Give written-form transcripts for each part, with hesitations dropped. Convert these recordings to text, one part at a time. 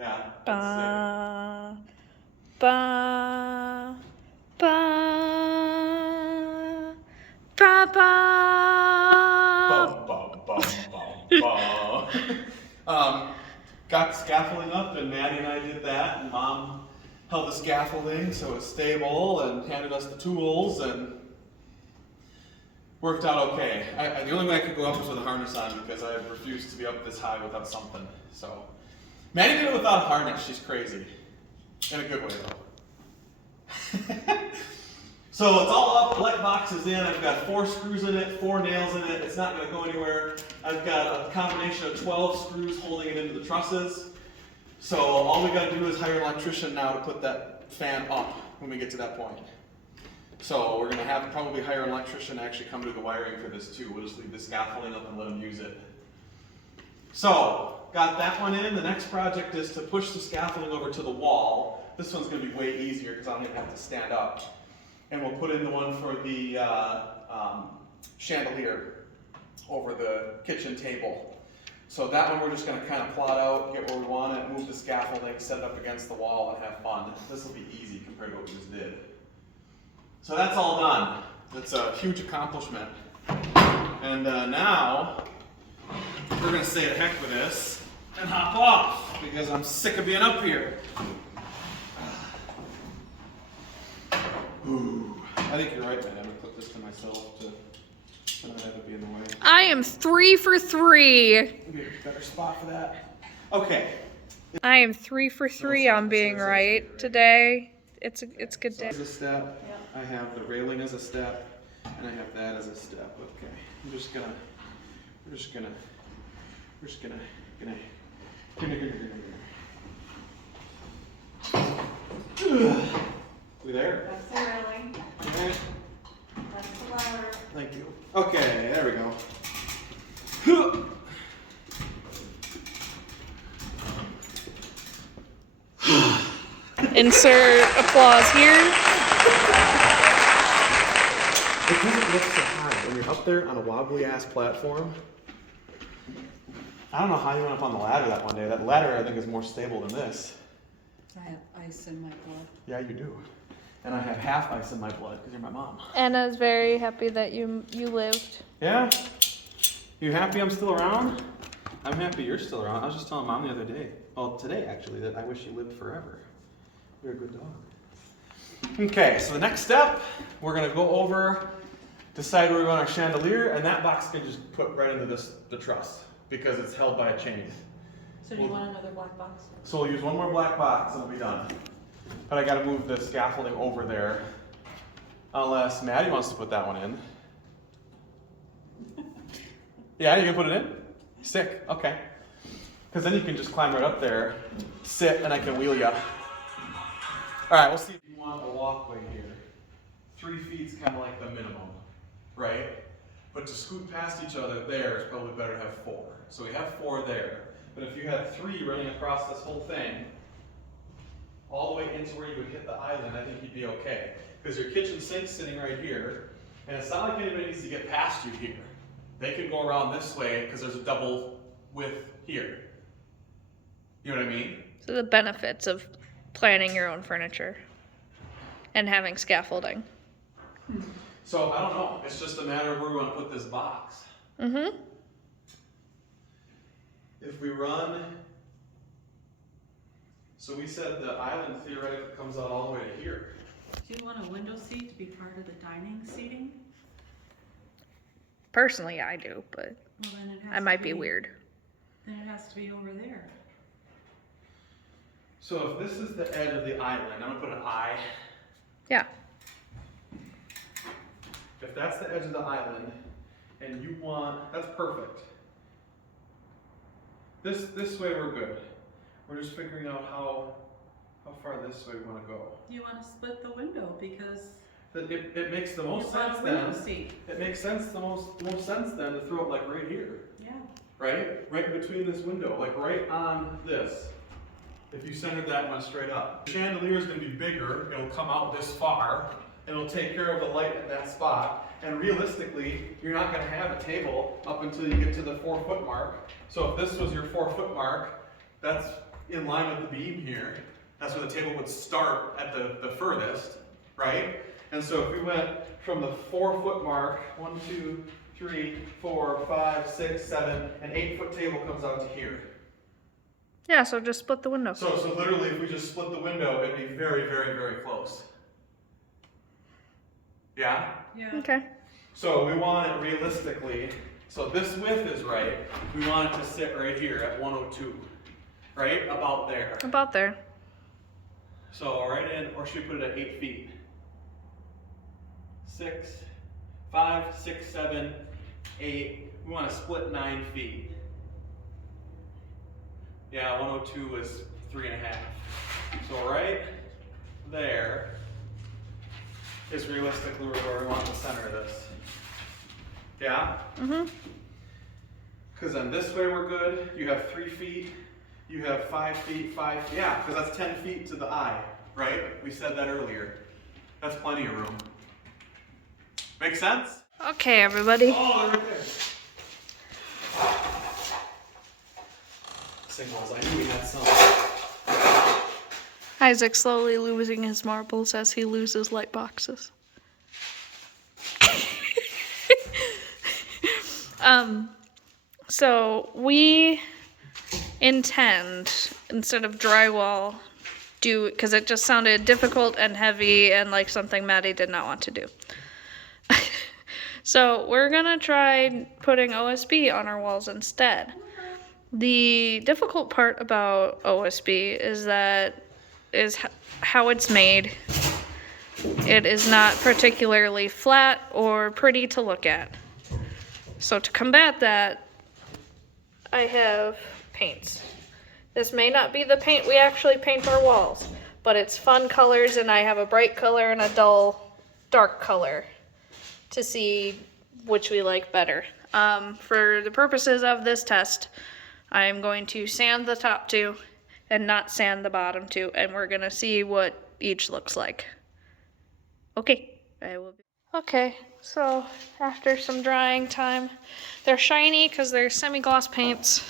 Yeah. Ba, ba, ba, ba, ba. Got the scaffolding up, and Maddie and I did that, and Mom held the scaffolding so it was stable and handed us the tools, and worked out okay. The only way I could go up was with a harness on because I refused to be up this high without something. So Maddie did it without a harness. She's crazy. In a good way, though. So it's all up, light box is in. I've got 4 screws in it, 4 nails in it. It's not going to go anywhere. I've got a combination of 12 screws holding it into the trusses. So all we got to do is hire an electrician now to put that fan up when we get to that point. So we're going to have probably hire an electrician to actually come do the wiring for this too. We'll just leave the scaffolding up and let them use it. So, got that one in. The next project is to push the scaffolding over to the wall. This one's going to be way easier because I don't even have to stand up. And we'll put in the one for the chandelier over the kitchen table. So that one we're just going to kind of plot out, get where we want it, move the scaffolding, set it up against the wall, and have fun. This will be easy compared to what we just did. So that's all done. That's a huge accomplishment. And now we're going to say the heck with this and hop off because I'm sick of being up here. Ooh. I think you're right, man. I'm going to clip this to myself to not have it be in the way. I am 3 for 3. Maybe a better spot for that. Okay. I am 3 for 3 on being right today. It's a good day. So as a step, I have the railing as a step, and I have that as a step. Okay. We're just gonna. We there? That's the railing. Okay. That's the ladder. Thank you. Okay, there we go. Insert applause here. It doesn't look so high when you're up there on a wobbly ass platform. I don't know how you went up on the ladder that one day. That ladder I think is more stable than this. I have ice in my blood. Yeah, you do. And I have half ice in my blood because you're my mom. Anna's very happy that you lived. Yeah? You happy I'm still around? I'm happy you're still around. I was just telling Mom the other day, well today actually, that I wish you lived forever. You're a good dog. Okay, so the next step, we're gonna go over, decide where we want our chandelier, and that box can just put right into the truss because it's held by a chain. So do you want another black box? So we'll use one more black box and we'll be done. But I gotta move the scaffolding over there. Unless Maddie wants to put that one in. Yeah, you can put it in? Sick, okay. Because then you can just climb right up there, sit, and I can wheel you. Alright, we'll see if you want a walkway here. 3 feet's kind of like the minimum, right? But to scoot past each other there is probably better to have 4. So we have 4 there. But if you had 3 running across this whole thing, all the way into where you would hit the island, I think you'd be okay. Because your kitchen sink's sitting right here, and it's not like anybody needs to get past you here. They could go around this way because there's a double width here. You know what I mean? So the benefits of planning your own furniture and having scaffolding. So I don't know. It's just a matter of where we want to put this box. Mm-hmm. If we run, so we said the island theoretically comes out all the way to here. Do you want a window seat to be part of the dining seating? Personally, I do, but Well, then it has I might be weird. Then it has to be over there. So if this is the edge of the island, I'm gonna put an I. Yeah. If that's the edge of the island, and you want, that's perfect. This way we're good. We're just figuring out how far this way we want to go. You want to split the window because It makes the most you want sense a window then. seat. It makes sense the most sense then to throw it like right here, Yeah. right? Right in between this window, like right on this. If you centered that and went straight up. The chandelier is going to be bigger. It'll come out this far. And it'll take care of the light at that spot. And realistically, you're not going to have a table up until you get to the 4-foot mark. So if this was your 4-foot mark, that's in line with the beam here. That's where the table would start at the furthest, right? And so if we went from the 4 foot mark, 1, 2, 3, 4, 5, 6, 7, an 8 foot table comes out to here. Yeah, so just split the window. So literally if we just split the window, it'd be very, very, very close. Yeah? Yeah. Okay. So we want it realistically, so this width is right, we want it to sit right here at 102, right? About there. About there. So right in, or should we put it at 8 feet? 6, 5, 6, 7, 8. We want to split 9 feet. Yeah, 102 is 3.5. So right there is realistically where we want the center of this. Yeah? Mm-hmm. Because then this way we're good. You have 3 feet. You have 5 feet, 5 feet. Yeah, because that's 10 feet to the eye, right? We said that earlier. That's plenty of room. Make sense? Okay, everybody. Oh, they're right there. Signals. I knew we had some. Isaac slowly losing his marbles as he loses light boxes. So we intend, instead of drywall, because it just sounded difficult and heavy and like something Maddie did not want to do. So we're gonna try putting OSB on our walls instead. The difficult part about OSB is how it's made. It is not particularly flat or pretty to look at. So to combat that, I have paints. This may not be the paint we actually paint our walls, but it's fun colors, and I have a bright color and a dull, dark color to see which we like better. For the purposes of this test, I'm going to sand the top two and not sand the bottom two, and we're gonna see what each looks like. Okay, I will be. Okay, so after some drying time, they're shiny because they're semi-gloss paints.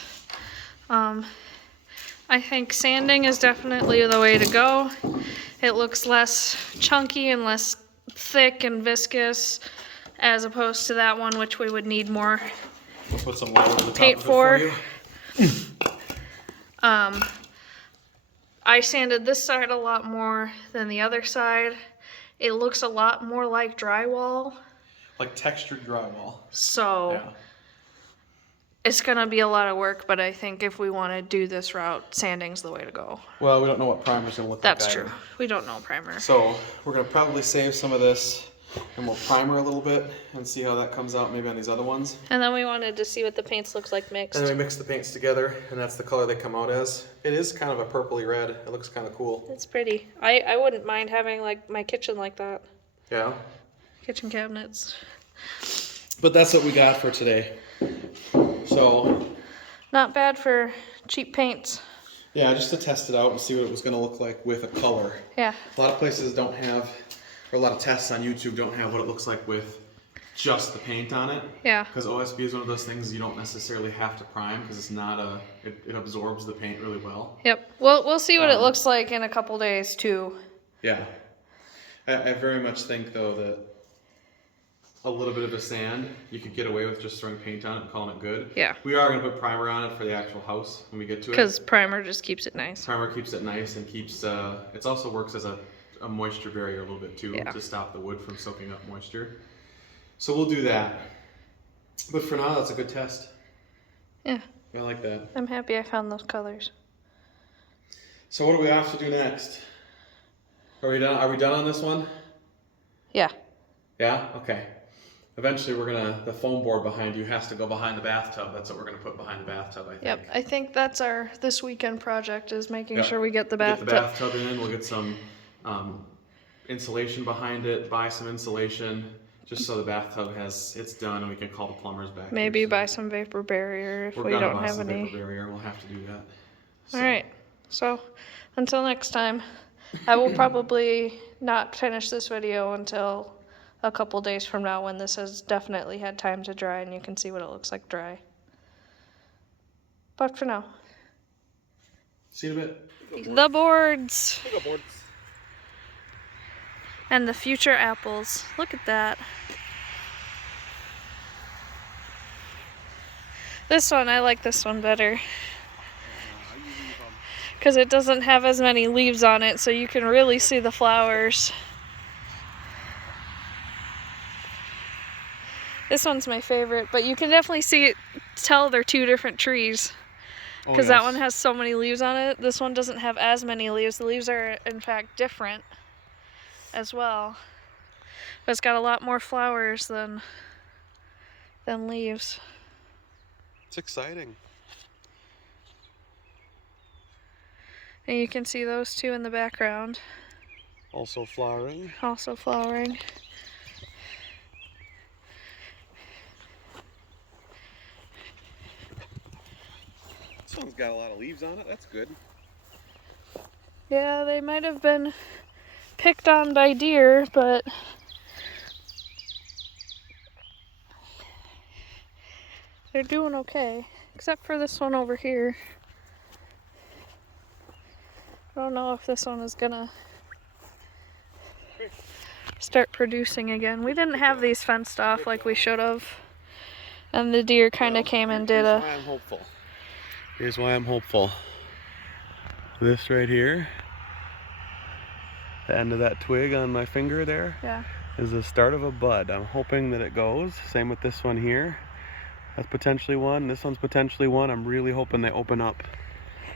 I think sanding is definitely the way to go. It looks less chunky and less thick and viscous, as opposed to that one, which we would need more We'll put some light over the paint top of it for. you. I sanded this side a lot more than the other side. It looks a lot more like drywall, Like textured drywall. so Yeah. it's gonna be a lot of work, but I think if we want to do this route, sanding's the way to go. Well, we don't know what primer's gonna look That's like. true. We don't know primer. So we're gonna probably save some of this, and we'll primer a little bit and see how that comes out maybe on these other ones. And then we wanted to see what the paints looks like mixed. And then we mix the paints together, and that's the color they come out as. It is kind of a purpley red. It looks kind of cool. It's pretty. I wouldn't mind having like my kitchen like that. Yeah. Kitchen cabinets. But that's what we got for today. So Not bad for cheap paints. yeah, just to test it out and see what it was gonna look like with a color. Yeah. A lot of places don't have, or a lot of tests on YouTube don't have what it looks like with just the paint on it. Yeah. Because OSB is one of those things you don't necessarily have to prime because it's not it absorbs the paint really well. Yep. We'll see what it looks like in a couple days too. Yeah. I very much think though that a little bit of a sand, you could get away with just throwing paint on it and calling it good. Yeah. We are gonna put primer on it for the actual house when we get to it. Because primer just keeps it nice. Primer keeps it nice and keeps, it also works as a moisture barrier a little bit too, Yeah. to stop the wood from soaking up moisture. So we'll do that. But for now, that's a good test. Yeah. I like that. I'm happy I found those colors. So what do we have to do next? Are we done? Are we done on this one? Yeah. Yeah? Okay. Eventually the foam board behind you has to go behind the bathtub. That's what we're gonna put behind the bathtub, I think. Yep. I think that's our this weekend project is making Yep. sure we get the Get bathtub. the bathtub in, we'll get some insulation behind it, buy some insulation, just so the bathtub it's done and we can call the plumbers back. Maybe here soon. buy some vapor barrier if We're we gonna don't buy have some any. vapor barrier. We'll have to do that. So, All right. So until next time, I will probably not finish this video until a couple days from now when this has definitely had time to dry and you can see what it looks like dry. But for now, See you in a bit. The boards. Go boards. And the future apples. Look at that. This one, I like this one better. Because it doesn't have as many leaves on it, so you can really see the flowers. This one's my favorite, but you can definitely tell they're two different trees. Because that one has so many leaves on it. This one doesn't have as many leaves. The leaves are, in fact, different as well. But it's got a lot more flowers than leaves. It's exciting. And you can see those two in the background. Also flowering. Also flowering. This one's got a lot of leaves on it. That's good. Yeah, they might have been picked on by deer, but they're doing okay. Except for this one over here. I don't know if this one is gonna start producing again. We didn't have these fenced off like we should have. And the deer kind of came and did Here's why I'm hopeful. Here's why I'm hopeful. This right here, the end of that twig on my finger there, yeah. is the start of a bud. I'm hoping that it goes. Same with this one here. That's potentially one. This one's potentially one. I'm really hoping they open up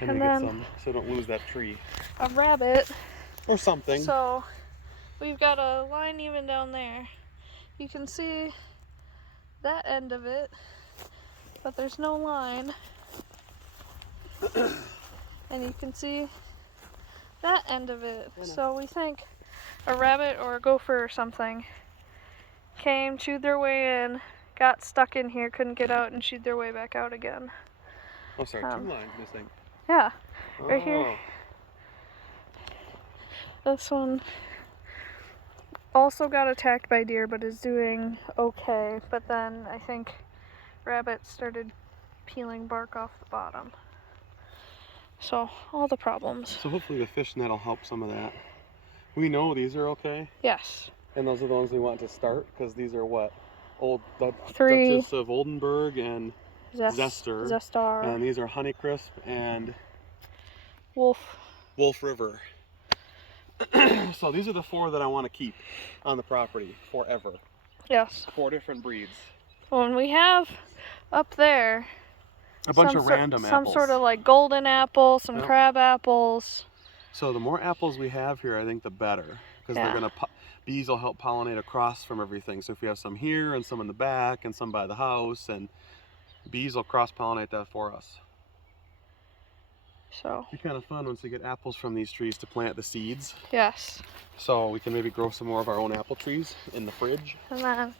and we get some, so don't lose that tree. A rabbit. Or something. So we've got a line even down there. You can see that end of it, but there's no line. And you can see that end of it. So we think a rabbit or a gopher or something came, chewed their way in, got stuck in here, couldn't get out, and chewed their way back out again. Oh, sorry, two lines missing. Yeah, right here. Oh. This one also got attacked by deer, but is doing okay. But then I think rabbits started peeling bark off the bottom. So, all the problems. So hopefully the fish net will help some of that. We know these are okay. Yes. And those are the ones we want to start, because these are what? Three. Duchess of Oldenburg and Zester. Zestar. And these are Honeycrisp and Wolf. Wolf River. So these are the four that I want to keep on the property forever. Yes. 4 different breeds. Well, and we have up there A bunch of random apples. Some sort of like golden apple, some crab apples. So the more apples we have here, I think the better. Because they're going to, bees will help pollinate across from everything. So if we have some here and some in the back and some by the house, and bees will cross-pollinate that for us. So. It'd be kind of fun once we get apples from these trees to plant the seeds. Yes. So we can maybe grow some more of our own apple trees in the fridge. And then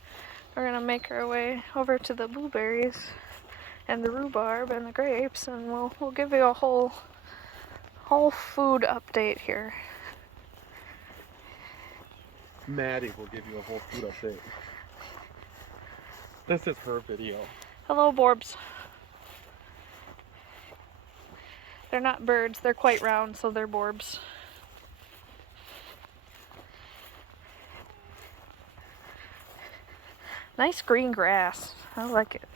we're gonna make our way over to the blueberries and the rhubarb and the grapes, and we'll give you a whole food update here. Maddey will give you a whole food update. This is her video. Hello, Borbs. They're not birds, they're quite round, so they're Borbs. Nice green grass. I like it.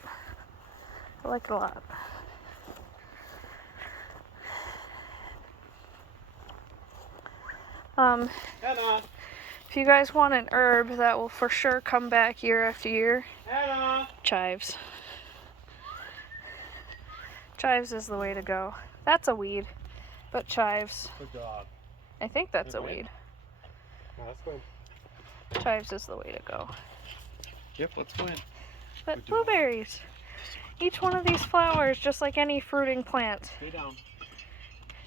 I like it a lot. Hannah! If you guys want an herb that will for sure come back year after year, Hannah! chives. Chives is the way to go. That's a weed, but chives. Good job. I think that's a Okay. weed. No, let's go in. Chives is the way to go. Yep, let's go in. But Good job. blueberries. Each one of these flowers, just like any fruiting plant, Stay down.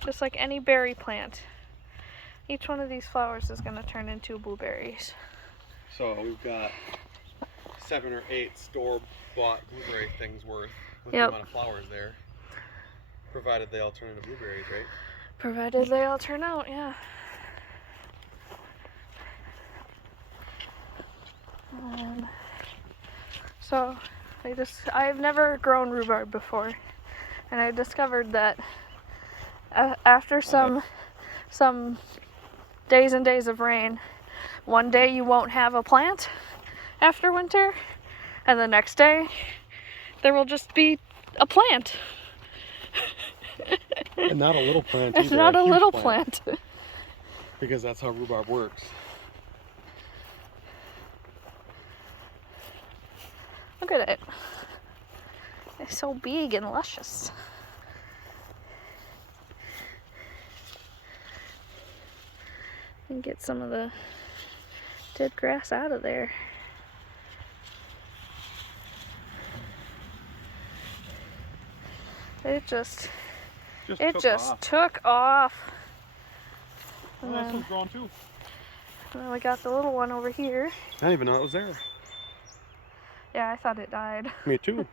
just like any berry plant, each one of these flowers is going to turn into blueberries. So we've got 7 or 8 store-bought blueberry things worth with Yep. the amount of flowers there. Provided they all turn into blueberries, right? Provided they all turn out, yeah. So I've never grown rhubarb before, and I discovered that After some days and days of rain, one day you won't have a plant after winter, and the next day there will just be a plant. And not a little plant It's either. not a huge little plant. Because that's how rhubarb works. Look at it. It's so big and luscious. And get some of the dead grass out of there. It just took off. And Oh, this then, one's growing too. and then we got the little one over here. I didn't even know it was there. Yeah, I thought it died. Me too.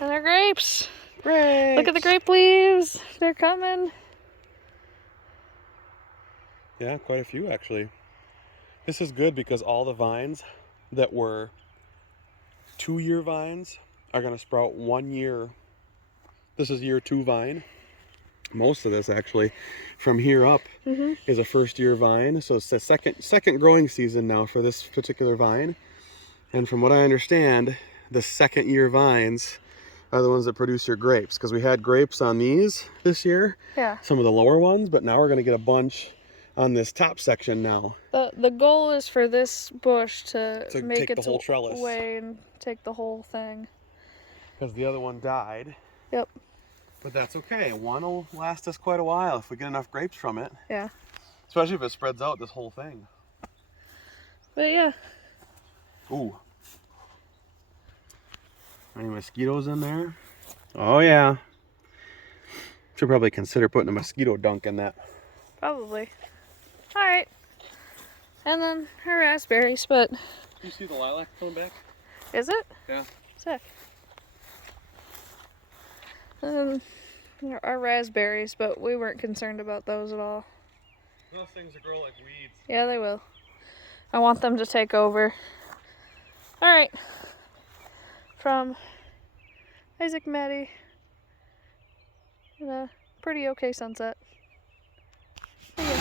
And they're grapes. Great. Look at the grape leaves. They're coming. Yeah, quite a few actually. This is good because all the vines that were 2-year vines are going to sprout 1 year. This is year 2 vine. Most of this actually from here up is a 1st-year vine. So it's the second growing season now for this particular vine. And from what I understand, the 2nd-year vines are the ones that produce your grapes, because we had grapes on these this year. Yeah. Some of the lower ones, but now we're going to get a bunch on this top section now. The goal is for this bush to make take the its whole trellis. way and take the whole thing. Because the other one died. Yep. But that's okay. One will last us quite a while if we get enough grapes from it. Yeah. Especially if it spreads out this whole thing. But yeah. Ooh. Any mosquitoes in there? Oh yeah. Should probably consider putting a mosquito dunk in that. Probably. Alright. And then her raspberries, but You see the lilac coming back? is it? Yeah. Sick. Our raspberries, but we weren't concerned about those at all. Those things that grow like weeds. Yeah, they will. I want them to take over. Alright. From Isaac, Maddey, and a pretty okay sunset. See ya.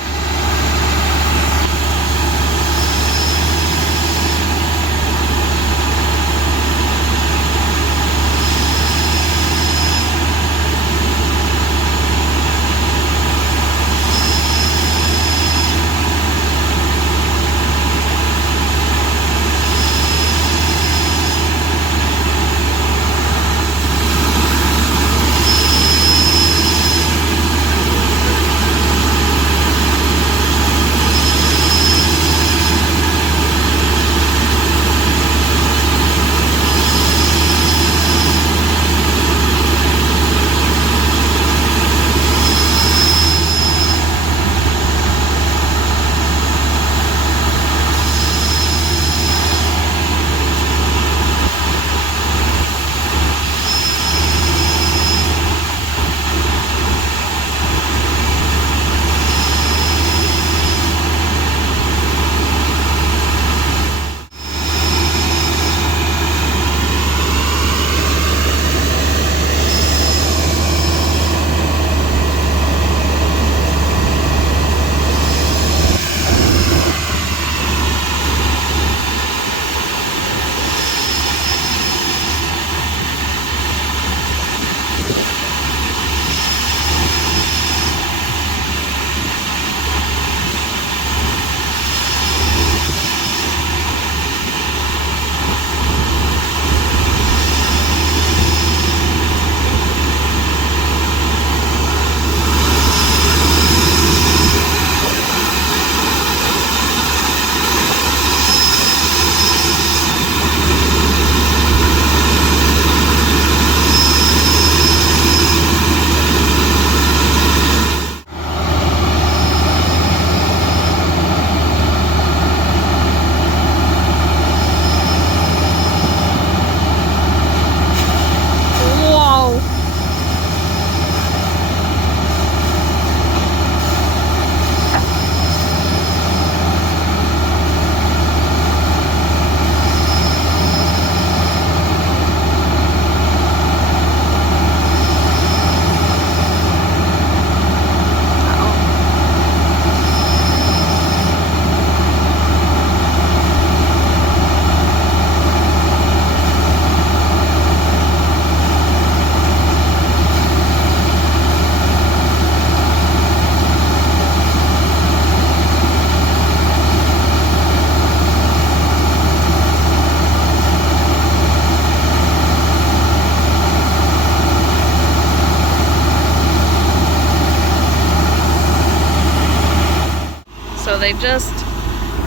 they just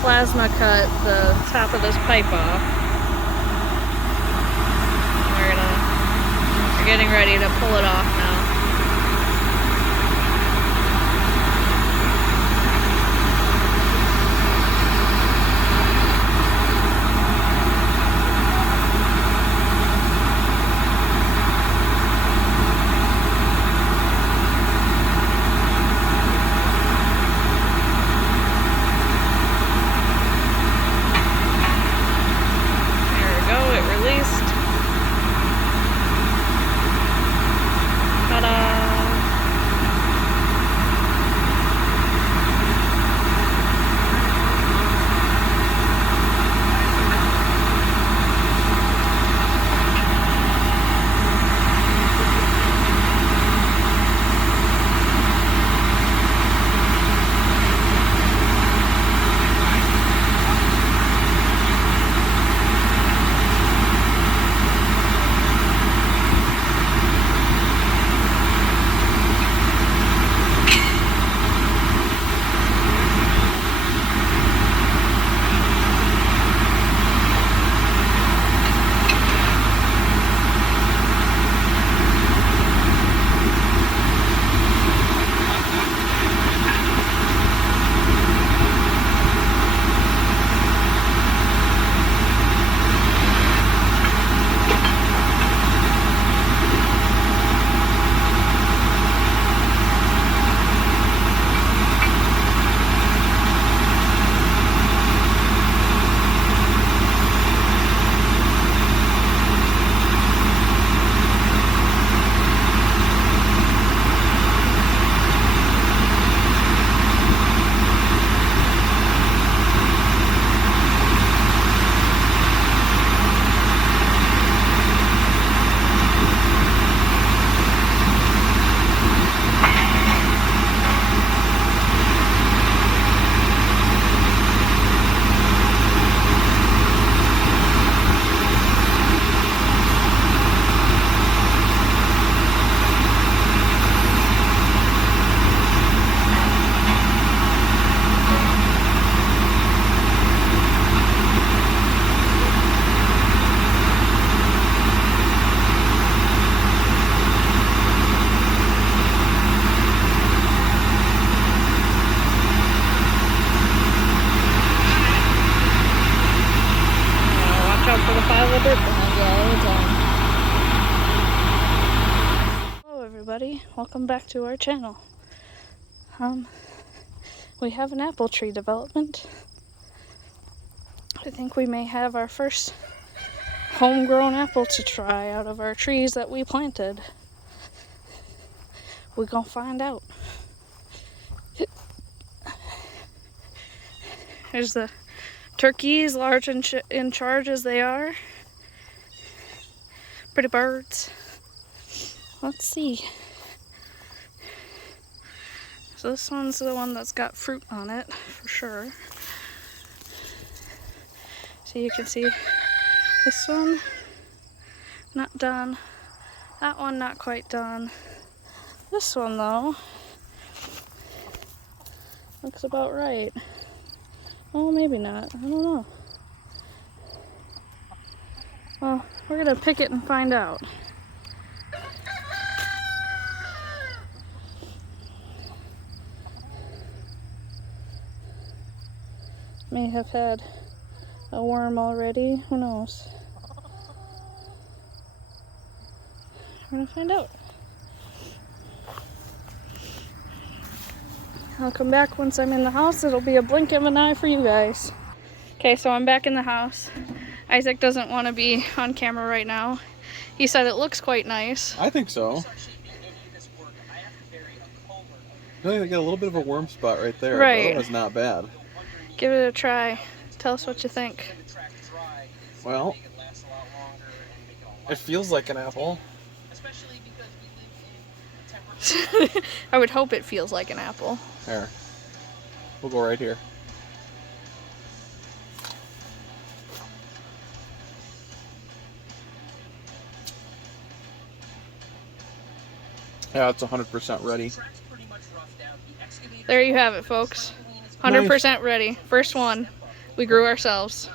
plasma cut the top of this pipe off. We're getting ready to pull it off now. Hello everybody, welcome back to our channel. We have an apple tree development. I think we may have our first homegrown apple to try out of our trees that we planted. We're gonna find out. There's the turkeys, large and in charge as they are. Pretty birds. Let's see. So this one's the one that's got fruit on it, for sure. So you can see this one, not done. That one, not quite done. This one, though, looks about right. Oh, maybe not. I don't know. Well, we're gonna pick it and find out. May have had a worm already. Who knows? We're gonna find out. I'll come back once I'm in the house. It'll be a blink of an eye for you guys. Okay, so I'm back in the house. Isaac doesn't want to be on camera right now. He said it looks quite nice. I think so. You got a little bit of a worm spot right there. Right. But otherwise not bad. Give it a try. Tell us what you think. Well, it feels like an apple. I would hope it feels like an apple. Here. We'll go right here. Yeah, it's 100% ready. There you have it, folks. 100% ready. First one. We grew ourselves.